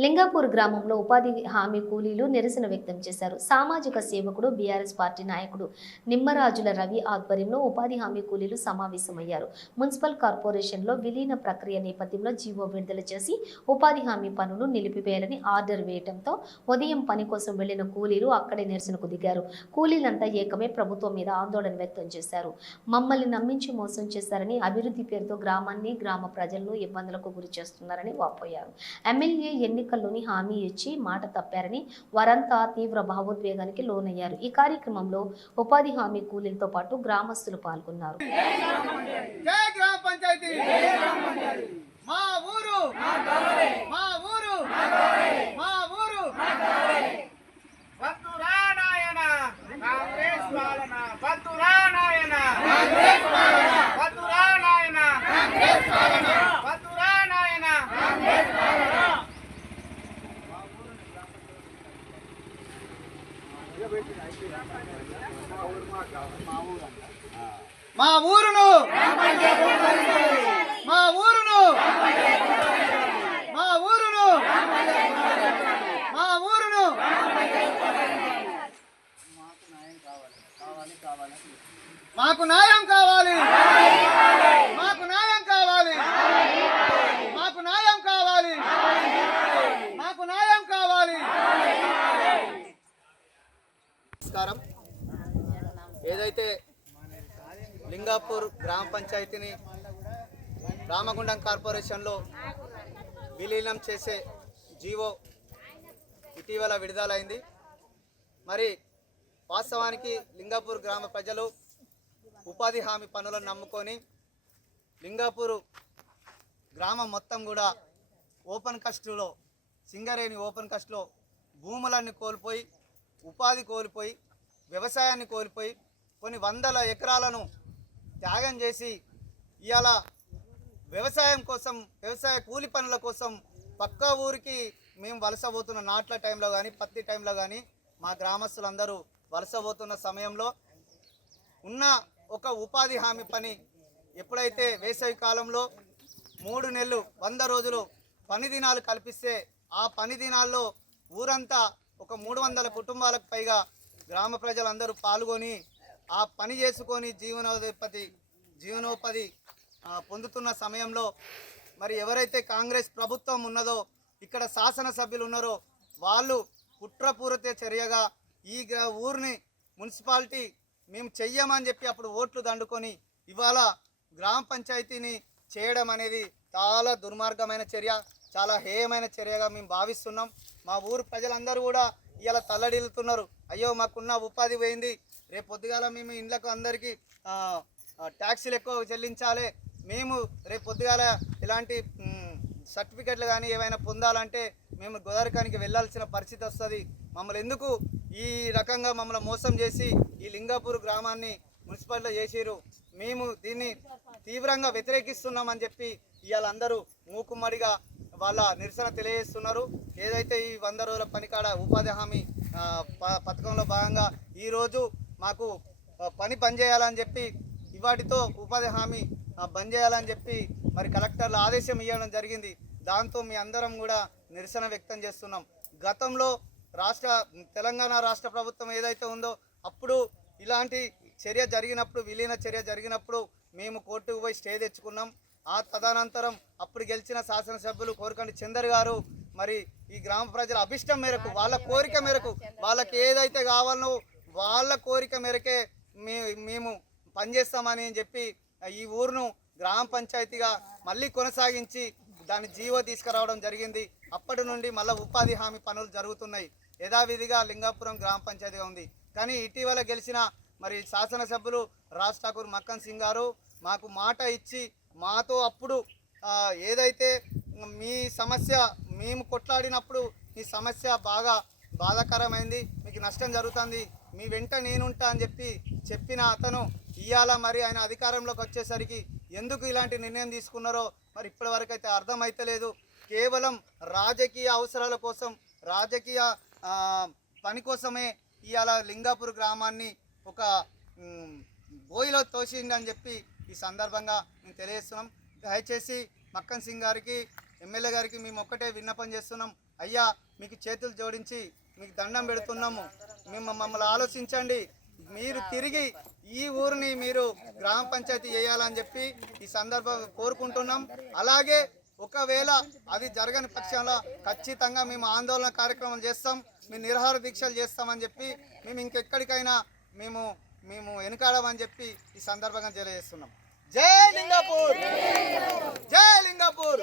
లింగాపూర్ గ్రామంలో ఉపాధి హామీ కూలీలు నిరసన వ్యక్తం చేశారు. సామాజిక సేవకుడు బీఆర్ఎస్ పార్టీ నాయకుడు నిమ్మరాజుల రవి ఆధ్వర్యంలో ఉపాధి హామీ కూలీలు సమావేశమయ్యారు. మున్సిపల్ కార్పొరేషన్లో విలీన ప్రక్రియ నేపథ్యంలో జీవో విడుదల చేసి ఉపాధి హామీ పనులు నిలిపివేయాలని ఆర్డర్ వేయడంతో ఉదయం పని కోసం వెళ్లిన కూలీలు అక్కడే నిరసనకు దిగారు. కూలీలంతా ఏకమే ప్రభుత్వం మీద ఆందోళన వ్యక్తం చేశారు. మమ్మల్ని నమ్మించి మోసం చేశారని, అభివృద్ధి పేరుతో గ్రామాన్ని, గ్రామ ప్రజలను ఇబ్బందులకు గురి చేస్తున్నారని వాపోయారు. ఎమ్మెల్యే ఎన్నికల్లోని హామీ ఇచ్చి మాట తప్పారని వారంతా తీవ్ర భావోద్వేగానికి లోనయ్యారు. ఈ కార్యక్రమంలో ఉపాధి హామీ కూలీలతో పాటు గ్రామస్తులు పాల్గొన్నారు. మా ఊరును మా ఊరును మా ఊరును మా ఊరును మాకు న్యాయం కావాలి, మాకు న్యాయం కావాలి, మాకు న్యాయం కావాలి, మాకు న్యాయం కావాలి. నమస్కారం. ఏదైతే లింగాపూర్ గ్రామ పంచాయతీని రామగుండం కార్పొరేషన్లో విలీనం చేసే జీవో ఇటీవల విడుదలైంది. మరి వాస్తవానికి లింగాపూర్ గ్రామ ప్రజలు ఉపాధి హామీ పనులను నమ్ముకొని లింగాపూర్ గ్రామం మొత్తం కూడా ఓపెన్ కస్ట్లో, సింగరేణి ఓపెన్ కస్ట్లో భూములన్నీ కోల్పోయి, ఉపాధి కోల్పోయి, వ్యవసాయాన్ని కోల్పోయి, కొన్ని వందల ఎకరాలను త్యాగం చేసి ఇవాళ వ్యవసాయం కోసం, వ్యవసాయ కూలి పనుల కోసం పక్కా ఊరికి మేము వలస పోతున్న నాట్ల టైంలో కానీ, పత్తి టైంలో కానీ మా గ్రామస్తులందరూ వలస పోతున్న సమయంలో ఉన్న ఒక ఉపాధి హామీ పని ఎప్పుడైతే వేసవి కాలంలో 3 నెలలు 100 రోజులు పని దినాలు కల్పిస్తే ఆ పని దినాల్లో ఊరంతా ఒక 300 కుటుంబాలకు పైగా గ్రామ ప్రజలందరూ పాల్గొని ఆ పని చేసుకొని జీవనోపాధి పొందుతున్న సమయంలో మరి ఎవరైతే కాంగ్రెస్ ప్రభుత్వం ఉన్నదో, ఇక్కడ శాసనసభ్యులు ఉన్నారో వాళ్ళు కుట్రపూరిత చర్యగా ఈ ఊరిని మున్సిపాలిటీ మేము చెయ్యమని చెప్పి అప్పుడు ఓట్లు దండుకొని ఇవాళ గ్రామ పంచాయతీని చేయడం అనేది చాలా దుర్మార్గమైన చర్య, చాలా హేయమైన చర్యగా మేము భావిస్తున్నాం. మా ఊరు ప్రజలందరూ కూడా ఇవాళ తల్లడిల్లుతున్నారు. అయ్యో మాకున్న ఉపాధి పోయింది, రేపు పొద్దుగాల మేము ఇండ్లకు అందరికీ ట్యాక్సీలు ఎక్కువ చెల్లించాలి, మేము రేపు పొద్దుగాల ఇలాంటి సర్టిఫికెట్లు కానీ ఏమైనా పొందాలంటే మేము గోదావరికానికి వెళ్ళాల్సిన పరిస్థితి వస్తుంది. మమ్మల్ని ఎందుకు ఈ రకంగా మమ్మల్ని మోసం చేసి ఈ లింగాపూర్ గ్రామాన్ని మున్సిపాలిటీలో చేసిరు, మేము దీన్ని తీవ్రంగా వ్యతిరేకిస్తున్నామని చెప్పి ఇవాళ అందరూ మూకుమ్మడిగా వాళ్ళ నిరసన తెలియజేస్తున్నారు. ఏదైతే ఈ 100 రోజుల పనికాడ ఉపాధి హామీ పథకంలో భాగంగా ఈరోజు మాకు బంద్ చేయాలని చెప్పి, ఇవాటితో ఉపాధి హామీ బంద్ చేయాలని చెప్పి మరి కలెక్టర్ల ఆదేశం ఇవ్వడం జరిగింది. దాంతో మీ అందరం కూడా నిరసన వ్యక్తం చేస్తున్నాం. గతంలో తెలంగాణ రాష్ట్ర ప్రభుత్వం ఏదైతే ఉందో అప్పుడు ఇలాంటి చర్య జరిగినప్పుడు, విలీన చర్య జరిగినప్పుడు మేము కోర్టుకు పోయి స్టే తెచ్చుకున్నాం. ఆ తదనంతరం అప్పుడు గెలిచిన శాసనసభ్యులు కోరకండి చందర్ గారు మరి ఈ గ్రామ ప్రజల అభిష్టం మేరకు, వాళ్ళ కోరిక మేరకు, వాళ్ళకి ఏదైతే కావాలనో వాళ్ళ కోరిక మేరకే మేము పనిచేస్తామని చెప్పి ఈ ఊరును గ్రామ పంచాయతీగా మళ్ళీ కొనసాగించి దాని జీవో తీసుకురావడం జరిగింది. అప్పటి నుండి మళ్ళీ ఉపాధి హామీ పనులు జరుగుతున్నాయి. యథావిధిగా లింగాపురం గ్రామ పంచాయతీగా ఉంది. కానీ ఇటీవల గెలిచిన మరి శాసనసభ్యులు రాజ్ ఠాకూర్ మక్కన్ సింగ్ గారు మాకు మాట ఇచ్చి మాతో అప్పుడు ఏదైతే మీ సమస్య మేము కొట్లాడినప్పుడు మీ సమస్య బాగా బాధాకరమైంది, మీకు నష్టం జరుగుతుంది, మీ వెంట నేనుంటా అని చెప్పిన అతను ఇవాళ మరి ఆయన అధికారంలోకి వచ్చేసరికి ఎందుకు ఇలాంటి నిర్ణయం తీసుకున్నారో మరి ఇప్పటివరకు అయితే అర్థమైతలేదు. కేవలం రాజకీయ అవసరాల కోసం, రాజకీయ పని కోసమే ఇవాళ లింగాపూర్ గ్రామాన్ని ఒక బోయిలో తోసిందని చెప్పి ఈ సందర్భంగా మేము తెలియజేస్తున్నాం. దయచేసి మక్కన్ సింగ్ గారికి, ఎమ్మెల్యే గారికి మేము ఒక్కటే విన్నపం చేస్తున్నాం. అయ్యా మీకు చేతులు జోడించి మీకు దండం పెడుతున్నాము. మమ్మల్ని ఆలోచించండి. మీరు తిరిగి ఈ ఊరిని మీరు గ్రామ పంచాయతీ చేయాలని చెప్పి ఈ సందర్భంగా కోరుకుంటున్నాం. అలాగే ఒకవేళ అది జరగని పక్షంలో ఖచ్చితంగా మేము ఆందోళన కార్యక్రమం చేస్తాం, మేము నిరాహార దీక్షలు చేస్తామని చెప్పి మేము ఇంకెక్కడికైనా మేము వెనుకాడమని చెప్పి ఈ సందర్భంగా తెలియజేస్తున్నాం. జై లింగాపూర్, జై లింగాపూర్.